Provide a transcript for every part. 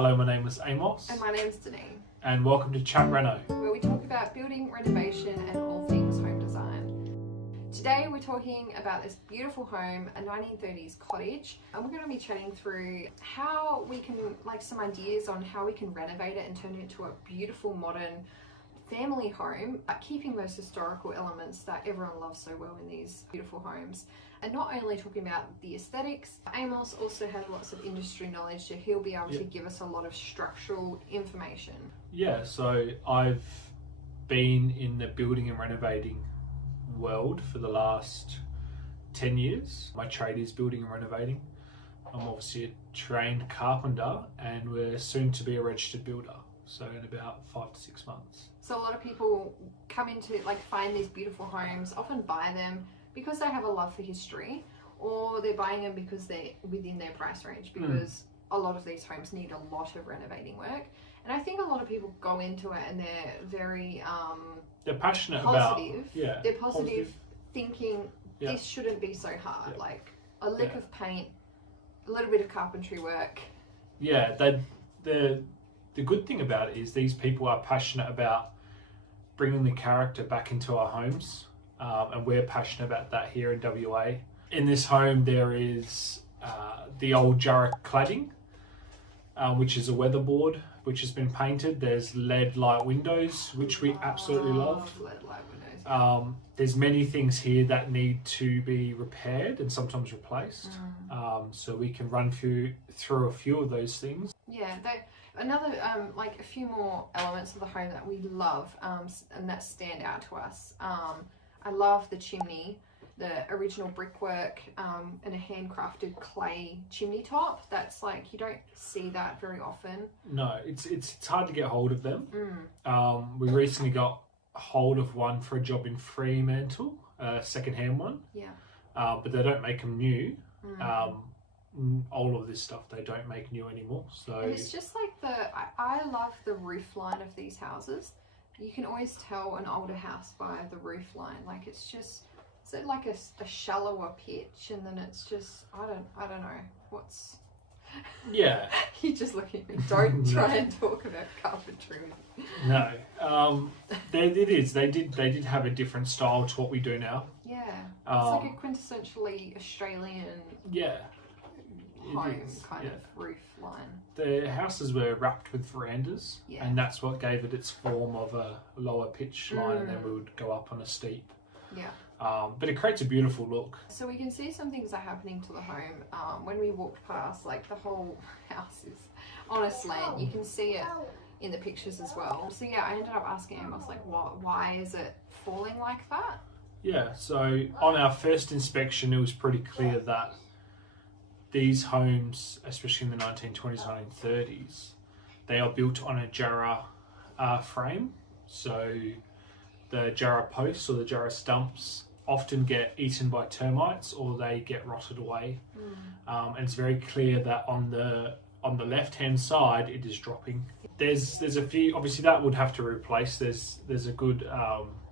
Hello, my name is Amos. And my name's Denni. And welcome to Chat Reno, where we talk about building, renovation and all things home design. Today we're talking about this beautiful home, a 1930s cottage, and we're going to be chatting through how we can, some ideas on how we can renovate it and turn it into a beautiful modern family home, but keeping those historical elements that everyone loves so well in these beautiful homes. And not only talking about the aesthetics, Amos also has lots of industry knowledge, so he'll be able to give us a lot of structural information. Yeah, so I've been in the building and renovating world for the last 10 years. My trade is building and renovating. I'm obviously a trained carpenter and we're soon to be a registered builder. So in about 5 to 6 months. So a lot of people come into find these beautiful homes, often buy them because they have a love for history, or they're buying them because they're within their price range, because a lot of these homes need a lot of renovating work. And I think a lot of people go into it and they're very they're passionate positive. about they're positive thinking this shouldn't be so hard. Like a lick of paint, a little bit of carpentry work. Yeah, the good thing about it is these people are passionate about bringing the character back into our homes, and we're passionate about that here in WA. In this home there is the old Jarrah cladding, which is a weatherboard which has been painted. There's LED light windows, which we absolutely love. LED light windows. There's many things here that need to be repaired and sometimes replaced. So we can run through a few of those things. Yeah, another a few more elements of the home that we love and that stand out to us. I love the chimney, the original brickwork, and a handcrafted clay chimney top. That's you don't see that very often. No, it's hard to get hold of them. We recently got hold of one for a job in Fremantle, a second-hand one. Yeah. But they don't make them new. All of this stuff they don't make new anymore. So and it's just I love the roof line of these houses. You can always tell an older house by the roof line. It's just a shallower pitch, and then it's just I don't know what's. Yeah. You just look at me. Don't try and talk about carpentry. No. They did have a different style to what we do now. Yeah. It's a quintessentially Australian. Yeah. Home kind of roof line. The houses were wrapped with verandas, and that's what gave it its form of a lower pitch line, and then we would go up on a steep. Yeah. But it creates a beautiful look. So we can see some things are happening to the home. When we walked past, the whole house is on a slant. You can see it in the pictures as well. So yeah, I ended up asking Amos why is it falling like that? Yeah. So on our first inspection, it was pretty clear that these homes, especially in the 1920s, 1930s, they are built on a Jarrah frame. So the Jarrah posts or the Jarrah stumps often get eaten by termites or they get rotted away. And it's very clear that on the left-hand side, it is dropping. There's a few, obviously that would have to replace. There's a good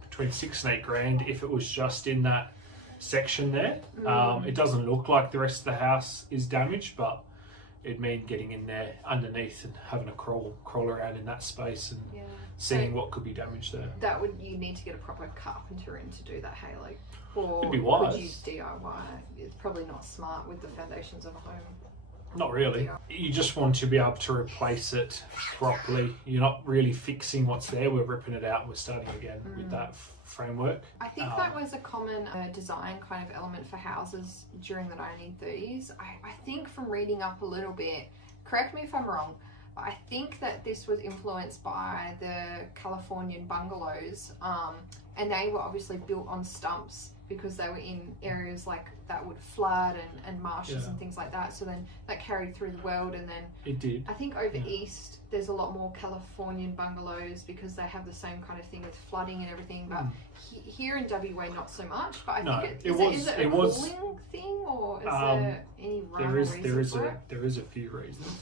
between $6,000 and $8,000 if it was just in that section there. It doesn't look like the rest of the house is damaged, but it'd mean getting in there underneath and having a crawl around in that space and seeing what could be damaged there. You need to get a proper carpenter in to do that, hey? Or it'd be wise. Would you DIY? It's probably not smart with the foundations of a home. Not really. You just want to be able to replace it properly. You're not really fixing what's there. We're ripping it out and we're starting again with that framework. I think that was a common design kind of element for houses during the 1930s. I think from reading up a little bit, correct me if I'm wrong, but I think that this was influenced by the Californian bungalows, and they were obviously built on stumps because they were in areas that would flood and marshes and things like that. So then that carried through the world, and then it did. I think over east there's a lot more Californian bungalows because they have the same kind of thing with flooding and everything. But here in WA, not so much. But I think is it a cooling thing, or is there any rhyme or reason for it? There is a few reasons.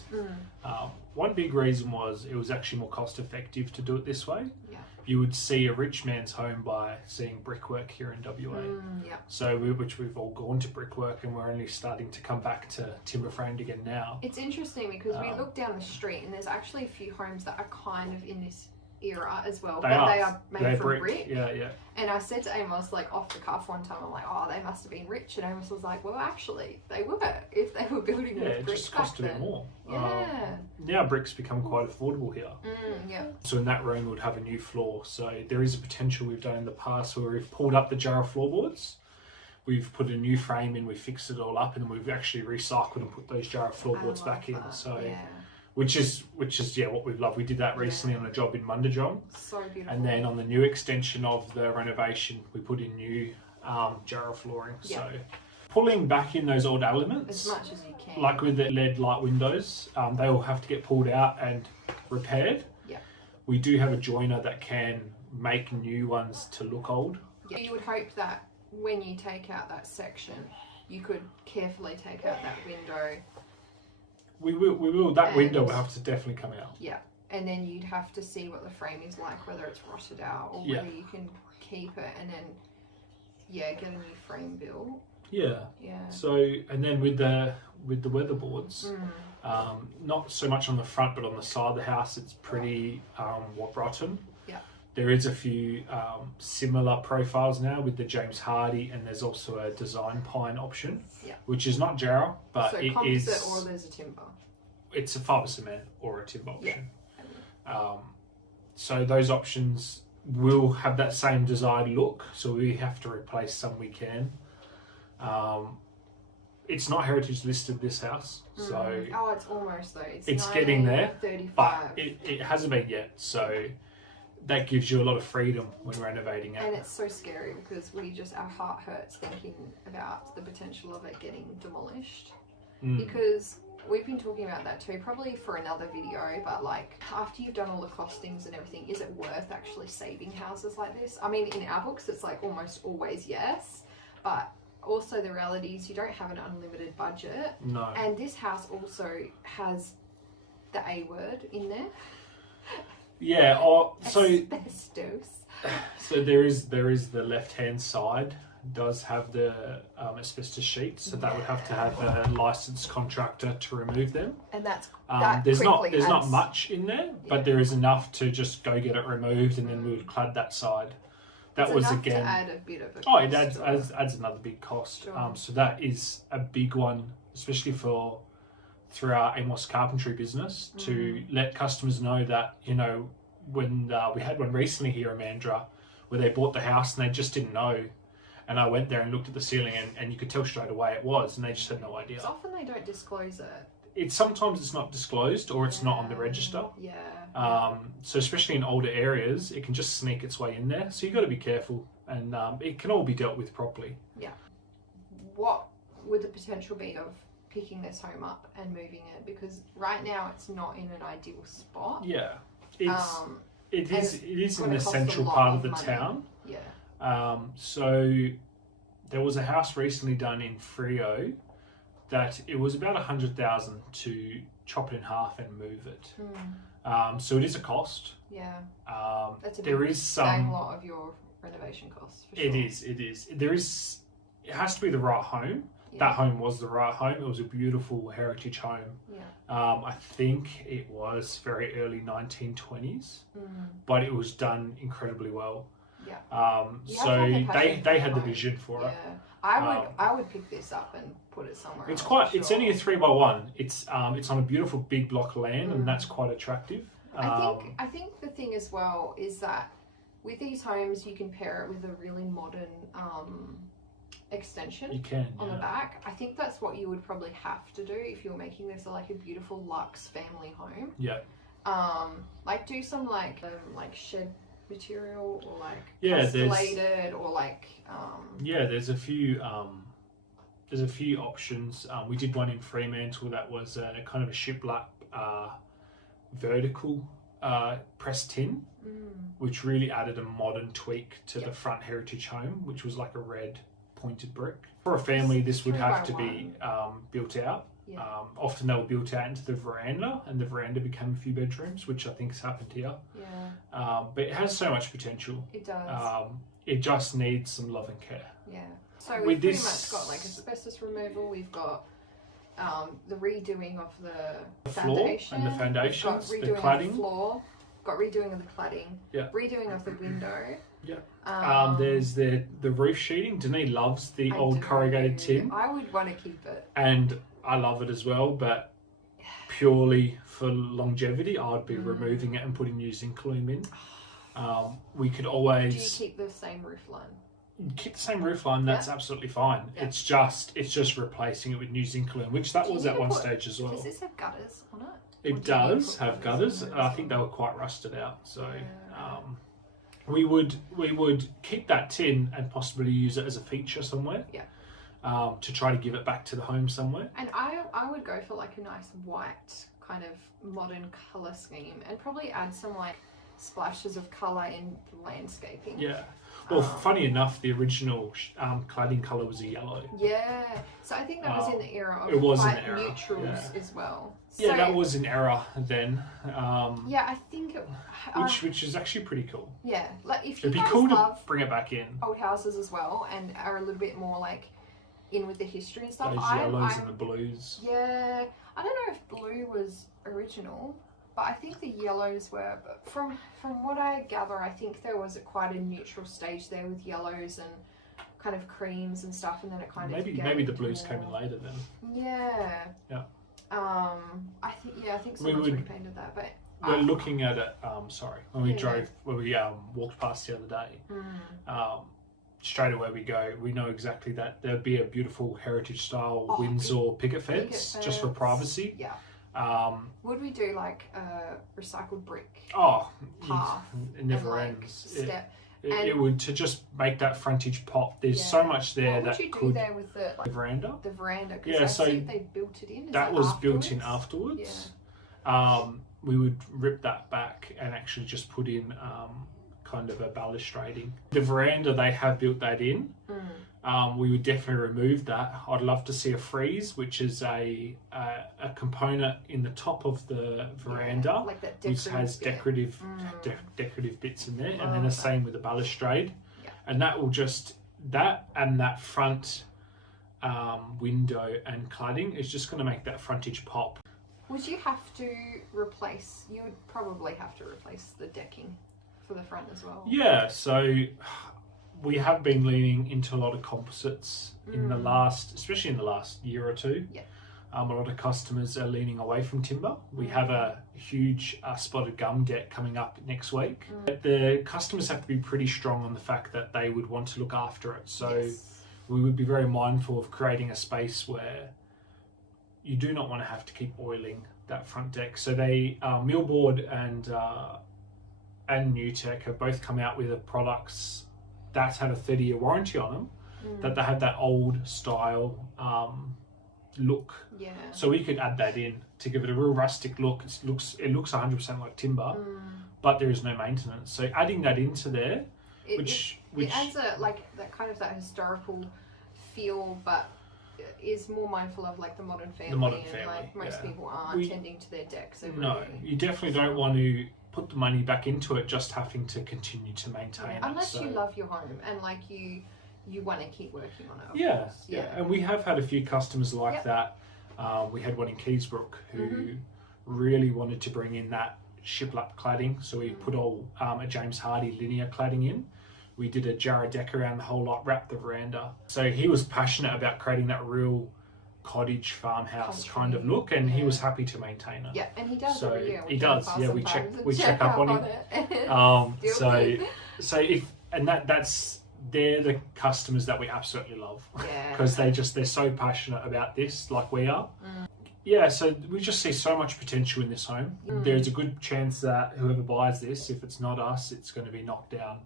One big reason was it was actually more cost effective to do it this way. Yeah. You would see a rich man's home by seeing brickwork here in WA. So which we've all gone drawn to brickwork, and we're only starting to come back to timber framed again now. It's interesting because we look down the street and there's actually a few homes that are kind of in this era as well, but they are made from brick. Yeah, yeah. And I said to Amos, like off the cuff one time, I'm like, oh, they must have been rich. And Amos was like, well, actually, they were, if they were building with it bricks just cost a bit more. Yeah. Now bricks become quite affordable here. Yeah. So in that room, we'd have a new floor. So there is a potential we've done in the past where we've pulled up the Jarrah floorboards, we've put a new frame in, we've fixed it all up, and then we've actually recycled and put those Jarrah floorboards back in. So. Yeah. Which is what we've loved. We did that recently on a job in Mundajong. So beautiful. And then on the new extension of the renovation, we put in new Jarrah flooring. Yeah. So pulling back in those old elements, as much as you can. like with the LED light windows, they all have to get pulled out and repaired. Yeah. We do have a joiner that can make new ones to look old. Yeah. You would hope that when you take out that section, you could carefully take out that window. We will. That window will have to definitely come out. Yeah, and then you'd have to see what the frame is like, whether it's rotted out or whether you can keep it, and then get a new frame built. Yeah. Yeah. So, and then with the weatherboards, not so much on the front, but on the side of the house, it's pretty rotten. Yeah. There is a few similar profiles now with the James Hardy, and there's also a design pine option, which is not Jarrah, but so it composite is. Or there's a timber. It's a fibre cement or a timber option. Yeah. So those options will have that same desired look. So we have to replace some we can. It's not heritage listed, this house, so it's almost though. It's getting there, but it hasn't been yet. So. That gives you a lot of freedom when renovating it. And it's so scary because our heart hurts thinking about the potential of it getting demolished. Because we've been talking about that too, probably for another video, but like after you've done all the costings and everything, is it worth actually saving houses like this? I mean, in our books, it's like almost always yes, but also the reality is you don't have an unlimited budget. No. And this house also has the A word in there. Yeah, asbestos. So there is the left-hand side does have the asbestos sheets, so that would have to have a licensed contractor to remove them. And that's there's not much in there, but there is enough to just go get it removed, and then we would clad that side. That was again to add a bit of a cost. It adds another big cost. Sure. So that is a big one, especially through our Amos carpentry business, to let customers know that, when we had one recently here in Mandurah where they bought the house and they just didn't know, and I went there and looked at the ceiling and you could tell straight away it was, and they just had no idea. It's often they don't disclose it. Sometimes it's not disclosed, or it's not on the register. Yeah. So especially in older areas, it can just sneak its way in there, so you've got to be careful, and it can all be dealt with properly. Yeah. What would the potential be of picking this home up and moving it? Because right now it's not in an ideal spot. Yeah, it is in the central part of the town. Yeah. So there was a house recently done in Freo that it was about 100,000 to chop it in half and move it. So it is a cost. Yeah. That's a dang lot of your renovation costs. For sure. It is. It has to be the right home. Yeah. That home was the right home. It was a beautiful heritage home. Yeah. I think it was very early 1920s, but it was done incredibly well. Yeah. So they had the vision for it. I would pick this up and put it somewhere. It's only a 3x1. It's on a beautiful big block of land, and that's quite attractive. I think the thing as well is that with these homes you can pair it with a really modern extension on the back. I think that's what you would probably have to do if you're making this like a beautiful luxe family home. Yeah. Like do some like shed material or like castellated or like there's a few options. We did one in Fremantle that was a kind of a shiplap vertical pressed tin, which really added a modern tweak to the front heritage home, which was like a red pointed brick. For a family, this would have to be built out. Yeah. Often they were built out into the veranda, and the veranda became a few bedrooms, which I think has happened here. Yeah. But it has so much potential. It does. It just needs some love and care. Yeah. So we've pretty much got like asbestos removal. We've got the redoing of the floor foundation, and the foundations, we've got the redoing cladding. of the floor, got redoing of the cladding, Yeah. redoing of the window. Yeah. There's the roof sheeting. Denni loves the old corrugated tin. I would want to keep it. And I love it as well, but purely for longevity, I'd be removing it and putting new zinc loom in. We could always... Do you keep the same roof line? Keep the same roof line, that's absolutely fine. Yeah. It's just replacing it with new zinc loom, which that was at one stage as well. Does this have gutters on it? It does have gutters. I think they were quite rusted out. So we would keep that tin and possibly use it as a feature somewhere. Yeah. To try to give it back to the home somewhere. And I would go for like a nice white kind of modern colour scheme and probably add some like splashes of colour in the landscaping. Yeah. Well, funny enough, the original cladding colour was a yellow. Yeah. So I think that was in the era of neutrals as well. Yeah, so, that was an era then. Yeah, I think it... which is actually pretty cool. Yeah. Like if you It'd be guys cool love to bring it back in. old houses as well and are a little bit more like in with the history and stuff. Those yellows and the blues. Yeah. I don't know if blue was original, but I think the yellows were. But from what I gather, I think there was quite a neutral stage there with yellows and kind of creams and stuff, and then it kind of maybe the blues came in later then. Yeah. Yeah. I think someone's repainted that, but we're looking at it. When we walked past the other day. Straight away we go, we know exactly that there'd be a beautiful heritage style Windsor picket fence just for privacy. Yeah. Would we do like a recycled brick? Oh, path it never and, ends. Step. It would, to just make that frontage pop. There's so much there what that would you could. do there with the veranda? The veranda, because I think they built it in. That was built in afterwards. Yeah. We would rip that back and actually just put in kind of a balustrading. The veranda, they have built that in. We would definitely remove that. I'd love to see a frieze, which is a component in the top of the veranda, like that which has decorative bits in there, and then the same with the balustrade. And that will just that front window and cladding is just going to make that frontage pop. Would you have to replace? You would probably have to replace the decking for the front as well. Yeah, so we have been leaning into a lot of composites in the last, especially in the last year or two. Yeah. A lot of customers are leaning away from timber. We have a huge spotted gum deck coming up next week. The customers have to be pretty strong on the fact that they would want to look after it. So we would be very mindful of creating a space where you do not want to have to keep oiling that front deck. So they, Millboard and NewTek have both come out with products that had a 30-year warranty on them, that they had that old style look. Yeah. So we could add that in to give it a real rustic look. It looks 100% like timber, but there is no maintenance. So adding that into there, which adds that historical feel, but is more mindful of like the modern family. Like most people aren't tending to their decks. No, you definitely don't want to put the money back into it just having to continue to maintain it. Unless you love your home and like you want to keep working on it. Yeah. And we have had a few customers like that. We had one in Keysbrook who really wanted to bring in that shiplap cladding, so we put all a James Hardy linear cladding in. We did a Jarrah deck around the whole lot, wrapped the veranda. So he was passionate about creating that real cottage farmhouse kind of look, and he was happy to maintain it. Yeah, and he does. So every year. he does. Yeah, we check up on him. They're the customers that we absolutely love. Yeah. Because they're so passionate about this, like we are. Yeah, so we just see so much potential in this home. There's a good chance that whoever buys this, if it's not us, it's going to be knocked down.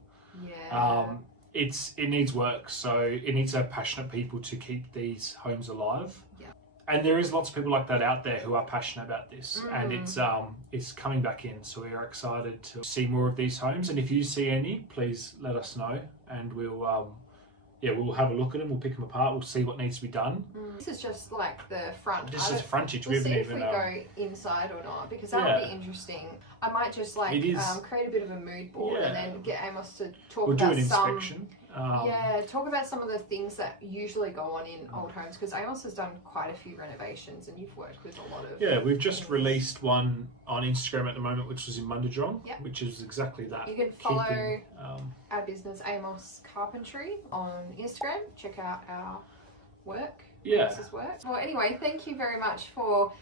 Yeah. It needs work, so it needs to have passionate people to keep these homes alive. Yeah. And there is lots of people like that out there who are passionate about this, and it's coming back in. So we are excited to see more of these homes. And if you see any, please let us know, and we'll have a look at them. We'll pick them apart. We'll see what needs to be done. This is just like the front. This is frontage. We'll see if we go inside or not, because that would be interesting. I might just create a bit of a mood board and then get Amos to talk about an inspection. Yeah, talk about some of the things that usually go on in old homes, because Amos has done quite a few renovations and you've worked with a lot of... Yeah, we've just released one on Instagram at the moment, which was in Mundijong, Yep. which is exactly that. You can follow our business, Amos Carpentry, on Instagram. Check out our work, Amos's work. Well, anyway, thank you very much for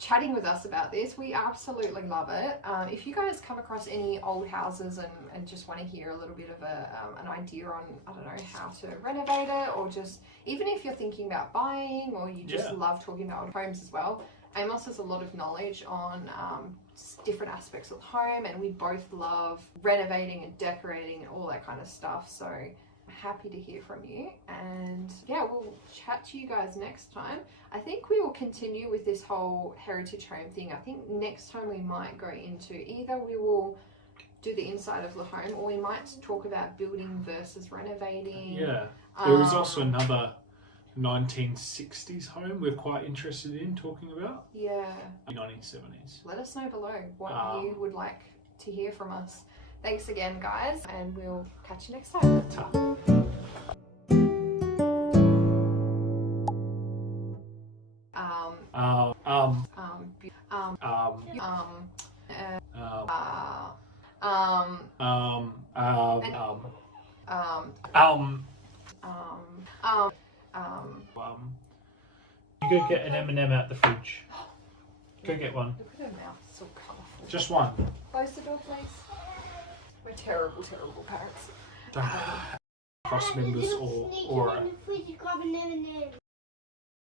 chatting with us about this. We absolutely love it. If you guys come across any old houses and just want to hear a little bit of an idea on, I don't know, how to renovate it, or just even if you're thinking about buying, or you just love talking about old homes as well, Amos has a lot of knowledge on different aspects of the home, and we both love renovating and decorating and all that kind of stuff. So happy to hear from you, and yeah, we'll chat to you guys next time. I think we will continue with this whole heritage home thing. I think next time we might go into, either we will do the inside of the home, or we might talk about building versus renovating. Yeah, there was also another 1960s home we're quite interested in talking about. Yeah, 1970s. Let us know below what you would like to hear from us. Thanks again, guys, and we'll catch you next time. Ta. You go get an M&M out the fridge. Go get one. Look at her mouth, it's so colourful. Just one. Close the door, please. We're terrible, terrible parents. Don't cross members or